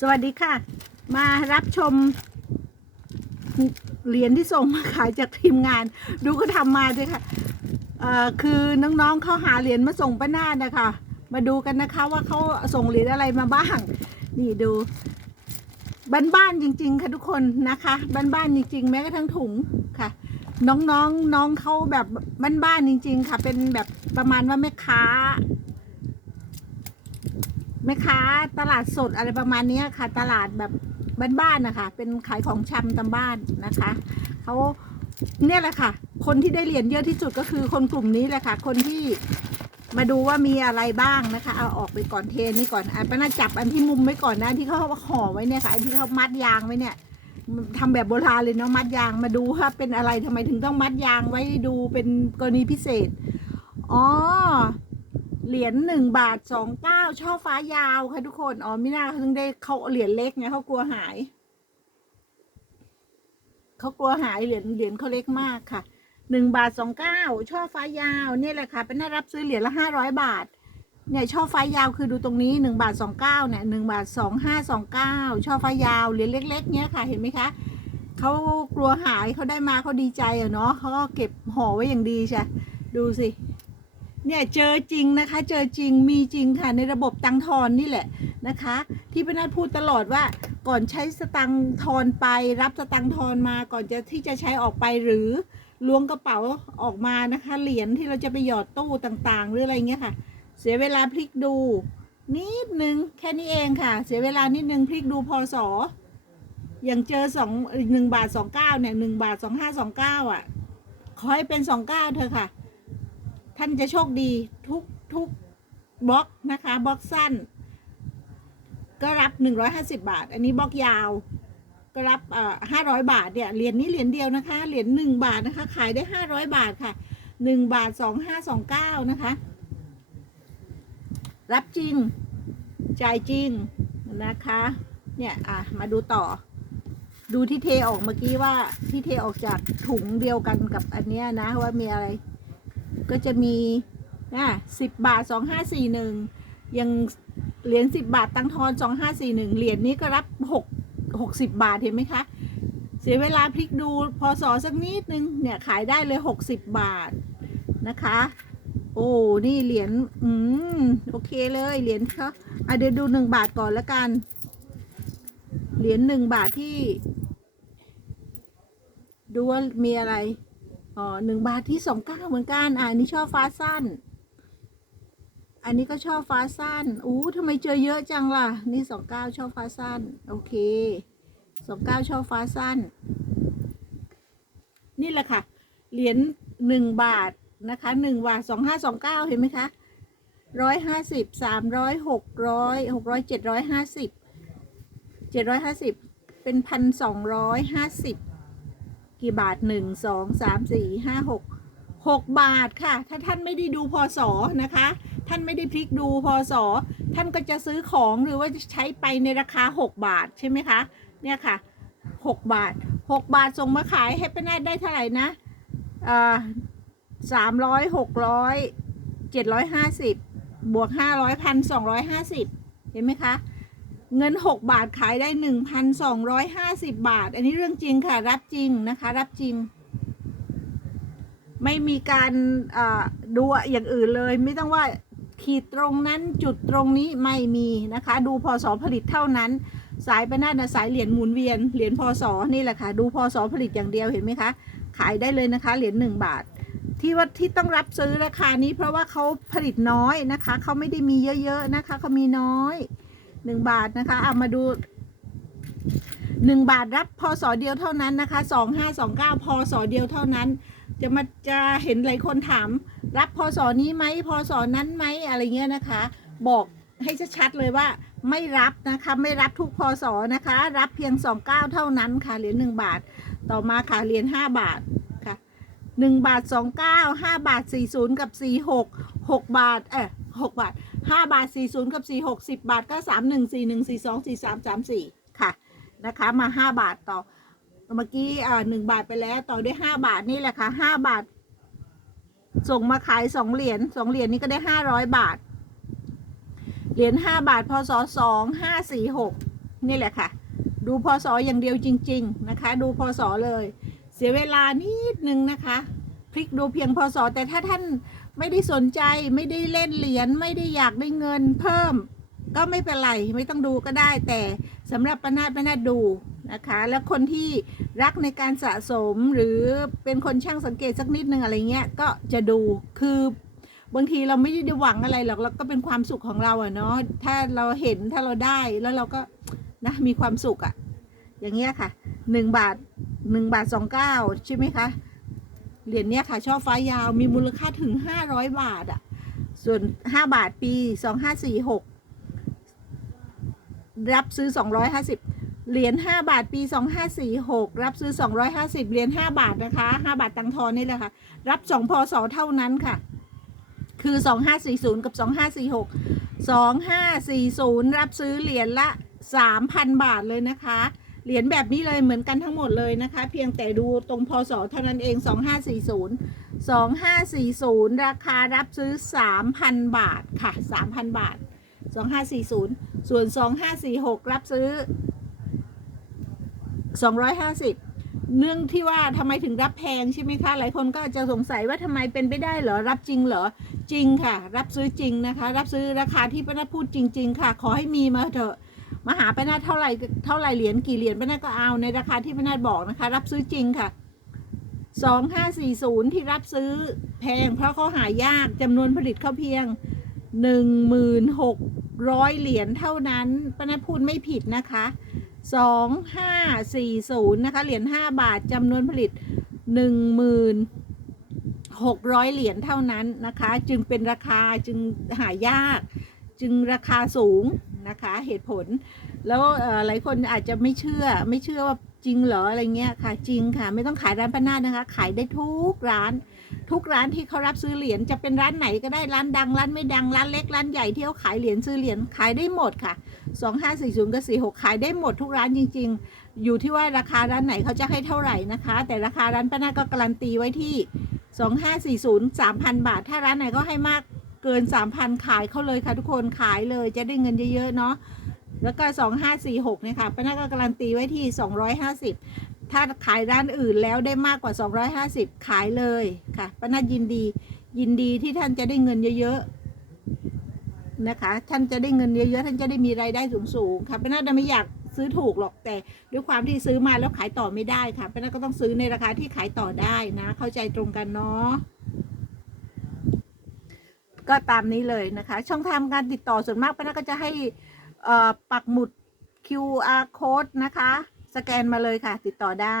สวัสดีค่ะ มารับชม เหรียญที่ส่งมาขายจากทีมงาน ดูเขาทำมาด้วยค่ะคือน้องๆเขาหาเหรียญมาส่งป้านานะคะ มาดูกันนะคะว่าเขาส่งเหรียญอะไรมาบ้าง นี่ดูบ้านๆจริง ๆ ค่ะทุกคนนะคะบ้านๆจริง ๆ แม้กระทั่งถุงค่ะ น้องๆนน้องเขาแบบบ้านๆจริง ๆ ค่ะ เป็นแบบประมาณว่าแม่ค้า แม่ค้าตลาดสดอะไรประมาณนี้ค่ะ ตลาดแบบบ้านๆนะคะ เป็นขายของชำตามบ้านนะคะเขาเนี่ยแหละค่ะ คนที่ได้เหรียญเยอะที่สุดก็คือคนกลุ่มนี้แหละค่ะ คนที่มาดูว่ามีอะไรบ้างนะคะ เอาออกไปก่อนเทนี่ก่อนอันป้าน่าจับอันที่มุมไว้ก่อนนะที่เขาห่อไว้เนี่ยค่ะอันที่เขามัดยางไว้เนี่ยทำแบบโบราณเลยเนาะมัดยางมาดูว่าเป็นอะไรทำไมถึงต้องมัดยางไว้ดูเป็นกรณีพิเศษอ๋อ เหรียญหนึ่งบาทสองเก้าช่อฟ้ายาวค่ะทุกคนอ๋อไม่น่าเขาถึงได้เขาเหรียญเล็กไงเขากลัวหายเขากลัวหายเหรียญเหรียญเขาเล็กมากค่ะหนึ่งบาทสองเก้าช่อฟ้ายาวเนี่ยแหละค่ะ เป็นน่ารับซื้อเหรียญละห้าร้อยบาท เนี่ยช่อฟ้ายาวคือดูตรงนี้หนึ่งบาทสองเก้าเนี่ยหนึ่งบาทสองห้าสองเก้าช่อฟ้ายาวเหรียญเล็ก ๆ เนี่ยค่ะเห็นไหมคะเขากลัวหายเขาได้มาเขาดีใจอะเนาะเขาก็เก็บห่อไว้อย่างดีใช่ดูสิ เนี่ยเจอจริงนะคะ เจอจริงมีจริงค่ะในระบบตังทอนนี่แหละนะคะ ที่พี่นัทพูดตลอดว่าก่อนใช้สตังทอนไป รับสตังทอนมาก่อนจะที่จะใช้ออกไปหรือล้วงกระเป๋าออกมานะคะ เหรียญที่เราจะไปหยอดตู้ต่างๆ หรืออะไรเงี้ยค่ะ เสียเวลาพลิกดู นิดนึงแค่นี้เองค่ะ เสียเวลานิดนึงพลิกดูพอสออย่างเจอสองหนึ่งบาทสองเก้าเนี่ยหนึ่งบาทสองห้าสองเก้าอะ ขอให้เป็นสองเก้าเธอะค่ะ ท่านจะโชคดีทุกทุกบล็อกนะคะบล็อกสั้น ก็รับหนึ่งร้อยห้าสิบาท อันนี้บล็อกยาว ก็รับอ่อห้าร้อยบาทเนี่ยเหรียญนี้เหรียญเดียวนะคะเหรียญหนึ่งบาทนะคะ ขายได้ห้าร้อยบาทค่ะหนึ่งบาทสองห้าสองเก้านะคะ รับจริงจ่ายจริงนะคะเนี่ยอะมาดูต่อ ดูที่เทออกเมื่อกี้ว่าที่เทออกจากถุงเดียวกันกับอันเนี้ยนะว่ามีอะไร ก็จะมีนะสิบบาทสองห้าสี่หนึ่งยังเหรียญสิบบาทตังทอนสองห้าสี่หนึ่งเหรียญนี้ก็รับหกหกสิบบาทเห็นไหมคะ เสียเวลาพลิกดูพอสอสักนิดนึงเนี่ยขายได้เลยหกสิบบาทนะคะ โอ้นี่เหรียญอืมโอเคเลยเหรียญเขาอะเดี๋ยวดูหนึ่งบาทก่อนล้วกัน เหรียญหนึ่งบาทที่ ดูว่ามีอะไร อ๋อหนึ่งบาทที่สองเก้าเหมือนกัน อ่านี่ชอบฟ้าสั้น อันนี้ก็ชอบฟ้าสั้นอู้ทำไมเจอเยอะจังล่ะ นี่สองเก้าชอบฟ้าสั้น โอเคสองเก้าชอบฟ้าสั้น นี่แหละค่ะ เหรียญหนึ่งบาทนะคะหนึ่งบาทสองห้าสองเก้าเห็นไหมคะร้อยห้าสิบสามร้อยหกร้อยหกร้อยเจ็ดร้อยห้าสิบเจ็ดร้อยห้าสิบเป็นพันสองร้อยห้าสิบ กี่บาทหนึ่งสองสามสี่ห้าหกหกบาทค่ะ ถ้าท่านไม่ได้ดูพศนะคะ ท่านไม่ได้พลิกดูพศท่านก็จะซื้อของหรือว่าใช้ไปในราคาหกบาทใช่ไหมคะเนี่ยค่ะหกบาทหกบาทส่งมาขายให้เป็นได้เท่าไหร่นะอ่าสามร้อยหกร้อยเจ็ดร้อยห้าสิบบวกห้าร้อยพันสองร้อยห้าสิบเห็นไหมคะ เงิน 6 บาทขายได้ 1,250 บาท อันนี้เรื่องจริงค่ะ รับจริงนะคะ รับจริง ไม่มีการดูอย่างอื่นเลย ไม่ต้องว่าขีดตรงนั้นจุดตรงนี้ไม่มีนะคะ ดูพศผลิตเท่านั้น สายประนาดนะสายเหรียญหมุนเวียนเหรียญพศนี่แหละค่ะ ดูพศผลิตอย่างเดียวเห็นไหมคะ ขายได้เลยนะคะ เหรียญหนึ่งบาทที่ว่าที่ต้องรับซื้อราคานี้เพราะว่าเขาผลิตน้อยนะคะ เขาไม่ได้มีเยอะๆนะคะ เขามีน้อย หนึ่งบาทนะคะเอามาดูหนึ่งบาทรับพศเดียวเท่านั้นนะคะสองห้าสองเก้าพศเดียวเท่านั้น จะมาจะเห็นหลายคนถาม รับพศนี้ไหมพศนั้นไหมอะไรเงี้ยนะคะ บอกให้ชัดๆเลยว่าไม่รับนะคะไม่รับทุกพศนะคะ รับเพียงสองเก้าเท่านั้นค่ะเหรียญหนึ่งบาท ต่อมาค่ะเหรียญห้าบาทค่ะหนึ่งบาทสองเก้าห้าบาทสี่ศูนย์กับสี่หกหกบาทเออหกบาท ห้าบาทสี่ศูนย์กับสี่หกสิบบาทก็สามหนึ่งสี่หนึ่งสี่สองสี่สามสามสี่ค่ะนะคะมาห้าบาทต่อเมื่อกี้อ่าหนึ่งบาทไปแล้วต่อด้วยห้าบาทนี่แหละค่ะห้าบาท ส่งมาขายสองเหรียญสองเหรียญนี้ก็ได้ห้าร้อยบาท เหรียญห้าบาทพศสองห้าสี่หกนี่แหละค่ะ ดูพศอย่างเดียวจริง ๆนะคะ ดูพศเลย เสียเวลานิดนึงนะคะ พลิกดูเพียงพศแต่ถ้าท่าน ไม่ได้สนใจไม่ได้เล่นเหรียญไม่ได้อยากได้เงินเพิ่ม ก็ไม่เป็นไรไม่ต้องดูก็ได้ แต่สำหรับปนาดปนาดดูนะคะ แล้วคนที่รักในการสะสมหรือเป็นคนช่างสังเกตสักนิดนึงอะไรเงี้ยก็จะดูคือบางทีเราไม่ได้หวังอะไรหรอกเราก็เป็นความสุขของเราอะเนาะถ้าเราเห็นถ้าเราได้แล้วเราก็นะมีความสุขอะอย่างเงี้ยค่ะหนึ่งบาทหนึ่งบาทสองเก้าใช่ไหมคะ เหรียญเนี้ยค่ะช่อฟ้ายาวมีมูลค่าถึงห้าร้อยบาทอะส่วนห้าบาทปีสองห้าสี่หกรับซื้อสองร้อยห้าสิบเหรียญห้าบาทปีสองห้าสี่หกรับซื้อสองร้อยห้าสิบเหรียญห้าบาทนะคะห้าบาทตังทอนนี่แหละค่ะ รับสองพศเท่านั้นค่ะ คือสองห้าสี่ศูนย์กับสองห้าสี่หกสองห้าสี่ศูนย์รับซื้อเหรียญละสามพันบาทเลยนะคะ เหรียญแบบนี้เลยเหมือนกันทั้งหมดเลยนะคะ เพียงแต่ดูตรงพศเท่านั้นเอง 2540 2540 ราคารับซื้อ 3,000 บาทค่ะ 3,000 บาท 2540 ส่วน 2546 รับซื้อ 250 เนื่องที่ว่าทำไมถึงรับแพงใช่ไหมคะ หลายคนก็อาจจะสงสัยว่าทำไมเป็นไปได้เหรอ รับจริงเหรอ จริงค่ะ รับซื้อจริงนะคะ รับซื้อราคาที่ป้านาพูดจริง ๆ ค่ะ ขอให้มีมาเถอะ มาหาป้านาเท่าไหร่เท่าไหร่เหรียญกี่เหรียญป้านาก็เอาในราคาที่ป้านาบอกนะคะ รับซื้อจริงค่ะสองห้าสี่ศูนย์ที่รับซื้อแพงเพราะเขาหายากจำนวนผลิตเขาเพียงหนึ่งหมื่นหกร้อยเหรียญเท่านั้นป้านาพูดไม่ผิดนะคะสองห้าสี่ศูนย์นะคะ เหรียญห้าบาทจำนวนผลิตหนึ่งหมื่นหกร้อยเหรียญเท่านั้นนะคะ จึงเป็นราคาจึงหายาก จึงราคาสูง นะคะ เหตุผล แล้วหลายคนอาจจะไม่เชื่อ ไม่เชื่อว่าจริงเหรออะไรเงี้ยค่ะ จริงค่ะ ไม่ต้องขายร้านป้านาดนะคะ ขายได้ทุกร้าน ทุกร้านที่เขารับซื้อเหรียญจะเป็นร้านไหนก็ได้ร้านดังร้านไม่ดังร้านเล็กร้านใหญ่ที่เขาขายเหรียญซื้อเหรียญขายได้หมดค่ะสองห้าสี่ศูนย์กับสี่หกขายได้หมดทุกร้านจริง ๆ อยู่ที่ว่าราคาร้านไหนเขาจะให้เท่าไหร่นะคะ แต่ราคาร้านป้านาก็การันตีไว้ที่สองห้าสี่ศูนย์สามพันบาท ถ้าร้านไหนก็ให้มาก เกิน3,000ขายเขาเลยค่ะทุกคนขายเลยจะได้เงินเยอะๆเนาะแล้วก็2546เนี่ยค่ะป้านาก็การันตีไว้ที่250ถ้าขายร้านอื่นแล้วได้มากกว่า250ขายเลยค่ะป้านายินดี ยินดีที่ท่านจะได้เงินเยอะๆนะคะ ท่านจะได้เงินเยอะๆท่านจะได้มีรายได้สูงๆค่ะป้านาไม่อยากซื้อถูกหรอกแต่ด้วยความที่ซื้อมาแล้วขายต่อไม่ได้ค่ะป้านาก็ต้องซื้อในราคาที่ขายต่อได้นะ เข้าใจตรงกันเนาะ ก็ตามนี้เลยนะคะ ช่องทางการติดต่อส่วนมากป้านาก็จะให้ปักหมุด QR code นะคะ สแกนมาเลยค่ะ ติดต่อได้